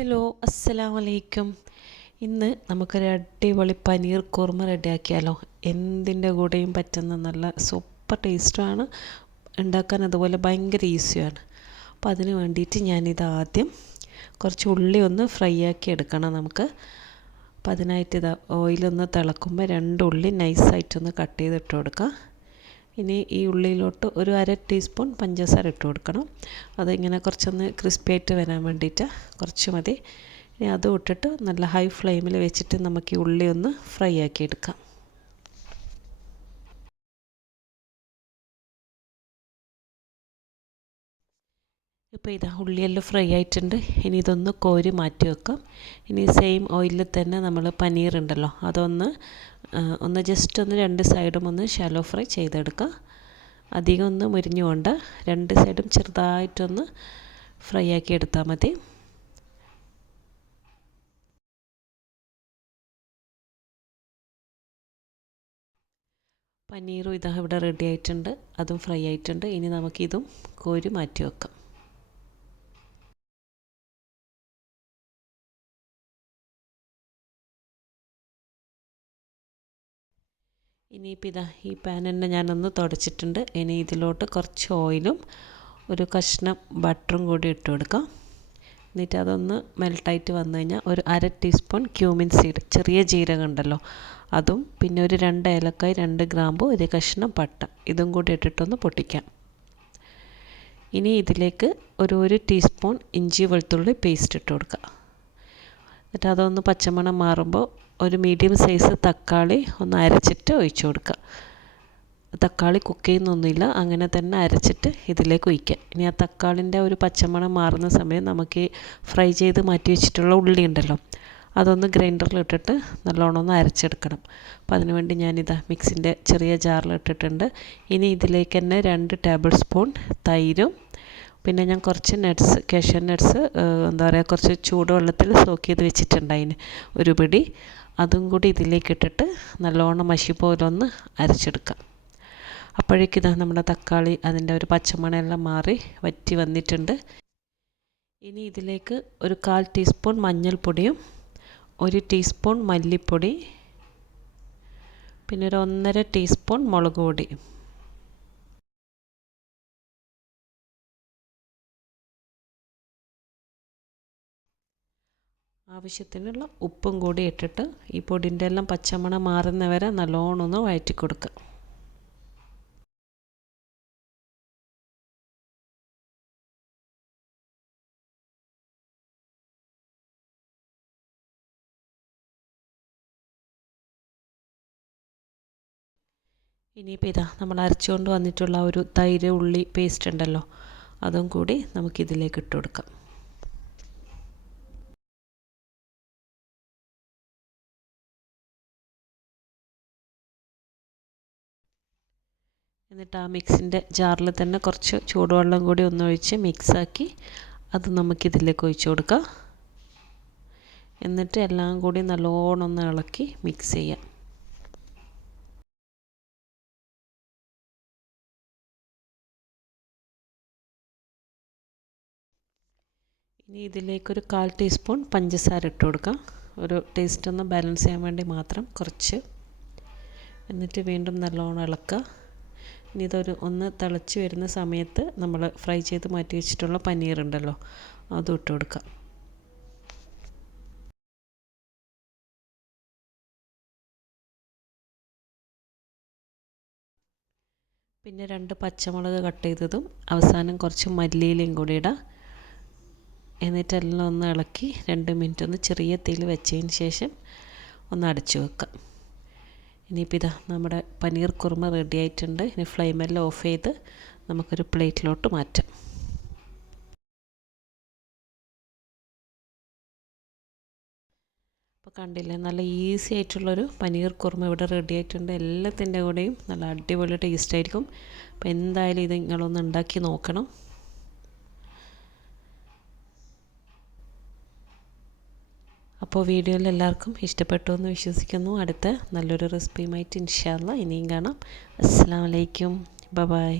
Hello അസ്സലാമു അലൈക്കും. ഇന്ന് നമുക്കൊരു അടിപൊളി പനീർ കുറുമ റെഡിയാക്കിയാലോ. എന്തിൻ്റെ കൂടെയും പറ്റുന്ന നല്ല സൂപ്പർ ടേസ്റ്റുമാണ്, ഉണ്ടാക്കാൻ അതുപോലെ ഭയങ്കര ഈസിയാണ്. അപ്പോൾ അതിന് വേണ്ടിയിട്ട് ഞാനിത് ആദ്യം കുറച്ച് ഉള്ളി ഒന്ന് ഫ്രൈ ആക്കി എടുക്കണം നമുക്ക്. അപ്പോൾ അതിനായിട്ട് ഇതാ ഓയിലൊന്ന് തിളക്കുമ്പോൾ 2 ഉള്ളി നൈസായിട്ടൊന്ന് കട്ട് ചെയ്തിട്ട് കൊടുക്കുക. ഇനി ഈ ഉള്ളിയിലോട്ട് ഒരു 1/2 ടീസ്പൂൺ പഞ്ചസാര ഇട്ട് കൊടുക്കണം. അതിങ്ങനെ കുറച്ചൊന്ന് ക്രിസ്പി ആയിട്ട് വരാൻ വേണ്ടിയിട്ട് കുറച്ച് മതി. ഇനി അതും ഇട്ടിട്ട് നല്ല ഹൈ ഫ്ലെയിമിൽ വെച്ചിട്ട് നമുക്ക് ഈ ഉള്ളി ഒന്ന് ഫ്രൈ ആക്കി എടുക്കാം. ഇപ്പോൾ ഇതാ ഉള്ളിയെല്ലാം ഫ്രൈ ആയിട്ടുണ്ട്. ഇനി ഇതൊന്ന് കോരി മാറ്റി വെക്കാം. ഇനി സെയിം ഓയിലിൽ തന്നെ നമ്മൾ പനീർ ഉണ്ടല്ലോ, അതൊന്ന് ജസ്റ്റ് ഒന്ന് 2 സൈഡും ഒന്ന് ഷാലോ ഫ്രൈ ചെയ്തെടുക്കാം. അധികം ഒന്ന് മുരിഞ്ഞു കൊണ്ട് 2 സൈഡും ചെറുതായിട്ടൊന്ന് ഫ്രൈ ആക്കി എടുത്താൽ മതി. പനീറും ഇതാ ഇവിടെ റെഡി ആയിട്ടുണ്ട്, അതും ഫ്രൈ ആയിട്ടുണ്ട്. ഇനി നമുക്കിതും കോരി മാറ്റി വെക്കാം. ഇനിയിപ്പോൾ ഇതാ ഈ പാൻ തന്നെ ഞാനൊന്ന് തുടച്ചിട്ടുണ്ട്. ഇനി ഇതിലോട്ട് കുറച്ച് ഓയിലും ഒരു കഷ്ണം ബട്ടറും കൂടി ഇട്ട് കൊടുക്കാം. എന്നിട്ട് അതൊന്ന് മെൽട്ടായിട്ട് വന്നു കഴിഞ്ഞാൽ ഒരു 1/2 ടീസ്പൂൺ ക്യൂമിൻ സീഡ്, ചെറിയ ജീരകം ഉണ്ടല്ലോ, അതും പിന്നെ ഒരു 2 ഏലക്കായ്, 2 ഗ്രാമ്പു, ഒരു കഷ്ണം പട്ട, ഇതും കൂടി ഇട്ടിട്ടൊന്ന് പൊട്ടിക്കാം. ഇനി ഇതിലേക്ക് ഒരു ടീസ്പൂൺ ഇഞ്ചി വെളുത്തുള്ളി പേസ്റ്റ് ഇട്ട് കൊടുക്കുക. എന്നിട്ട് അതൊന്ന് പച്ചമണം മാറുമ്പോൾ ഒരു മീഡിയം സൈസ് തക്കാളി ഒന്ന് അരച്ചിട്ട് ഒഴിച്ചു കൊടുക്കുക. തക്കാളി കുക്ക് ചെയ്യുന്നൊന്നുമില്ല, അങ്ങനെ തന്നെ അരച്ചിട്ട് ഇതിലേക്ക് ഒഴിക്കുക. ഇനി ആ തക്കാളിൻ്റെ ഒരു പച്ചമണം മാറുന്ന സമയം നമുക്ക് ഫ്രൈ ചെയ്ത് മാറ്റി വെച്ചിട്ടുള്ള ഉള്ളി ഉണ്ടല്ലോ, അതൊന്ന് ഗ്രൈൻഡറിലിട്ടിട്ട് നല്ലോണം ഒന്ന് അരച്ചെടുക്കണം. അപ്പോൾ അതിനുവേണ്ടി ഞാനിതാ മിക്സിൻ്റെ ചെറിയ ജാറിലിട്ടിട്ടുണ്ട്. ഇനി ഇതിലേക്ക് തന്നെ 2 ടേബിൾ സ്പൂൺ തൈരും പിന്നെ ഞാൻ കുറച്ച് നട്ട്സ്, കാഷ്യൂ നട്ട്സ് കുറച്ച് ചൂടുവെള്ളത്തിൽ സോക്ക് ചെയ്ത് വെച്ചിട്ടുണ്ടായിന് ഒരു പിടി, അതും കൂടി ഇതിലേക്ക് ഇട്ടിട്ട് നല്ലോണം മഷി പോലെ ഒന്ന് അരച്ചെടുക്കാം. അപ്പോഴേക്കിതാ നമ്മുടെ തക്കാളി അതിൻ്റെ ഒരു പച്ചമണമെല്ലാം മാറി വറ്റി വന്നിട്ടുണ്ട്. ഇനി ഇതിലേക്ക് ഒരു 1/4 ടീസ്പൂൺ മഞ്ഞൾപ്പൊടിയും 1 ടീസ്പൂൺ മല്ലിപ്പൊടി പിന്നെ ഒരു 1.5 ടീസ്പൂൺ മുളക് പൊടി, ആവശ്യത്തിനുള്ള ഉപ്പും കൂടി ഇട്ടിട്ട് ഈ പൊടിൻ്റെ എല്ലാം പച്ചമണം മാറുന്നവരെ നല്ലോണം ഒന്ന് വഴറ്റി കൊടുക്കുക. ഇനിയിപ്പോൾ ഇതാ നമ്മൾ അരച്ചുകൊണ്ട് വന്നിട്ടുള്ള ഒരു തൈര് ഉള്ളി പേസ്റ്റ് ഉണ്ടല്ലോ, അതും കൂടി നമുക്കിതിലേക്ക് ഇട്ട് കൊടുക്കാം. എന്നിട്ട് ആ മിക്സിൻ്റെ ജാറിൽ തന്നെ കുറച്ച് ചൂടുവെള്ളം കൂടി ഒന്നൊഴിച്ച് മിക്സാക്കി അത് നമുക്കിതിലേക്ക് ഒഴിച്ചു കൊടുക്കാം. എന്നിട്ട് എല്ലാം കൂടി നല്ലോണം ഒന്ന് ഇളക്കി മിക്സ് ചെയ്യാം. ഇനി ഇതിലേക്കൊരു 1/4 ടീസ്പൂൺ പഞ്ചസാര ഇട്ട് കൊടുക്കാം, ഒരു ടേസ്റ്റ് ഒന്ന് ബാലൻസ് ചെയ്യാൻ വേണ്ടി മാത്രം കുറച്ച്. എന്നിട്ട് വീണ്ടും നല്ലോണം ഇളക്കുക. ഇനി ഒന്ന് തിളച്ച് വരുന്ന സമയത്ത് നമ്മൾ ഫ്രൈ ചെയ്ത് മാറ്റി വെച്ചിട്ടുള്ള പനീർ ഉണ്ടല്ലോ, അതും ഇട്ട് കൊടുക്കാം. പിന്നെ 2 പച്ചമുളക് കട്ട് ചെയ്തതും അവസാനം കുറച്ച് മല്ലിയിലയും കൂടി ഇടാം. എന്നിട്ടെല്ലാം ഒന്ന് ഇളക്കി 2 മിനിറ്റ് ഒന്ന് ചെറിയ തീയിൽ വെച്ചതിന് ശേഷം ഒന്ന് അടച്ചു വെക്കാം. ഇനിയിപ്പോൾ ഇതാ നമ്മുടെ പനീർ കുറുമ റെഡി ആയിട്ടുണ്ട്. ഇനി ഫ്ലെയിമെല്ലാം ഓഫ് ചെയ്ത് നമുക്കൊരു പ്ലേറ്റിലോട്ട് മാറ്റാം. അപ്പോൾ കണ്ടില്ലേ, നല്ല ഈസി ആയിട്ടുള്ളൊരു പനീർ കുറുമ ഇവിടെ റെഡി ആയിട്ടുണ്ട്. എല്ലാത്തിൻ്റെ കൂടെയും നല്ല അടിപൊളി ടേസ്റ്റ് ആയിരിക്കും. അപ്പോൾ എന്തായാലും ഇത് നിങ്ങളൊന്ന് ഉണ്ടാക്കി നോക്കണം. അപ്പോൾ വീഡിയോയിൽ എല്ലാവർക്കും ഇഷ്ടപ്പെട്ടു എന്ന് വിശ്വസിക്കുന്നു. അടുത്ത നല്ലൊരു റെസിപ്പിയുമായിട്ട് ഇൻഷാ അല്ലാഹ് ഇനിയും കാണാം. അസ്സലാമു അലൈക്കും, ബൈ.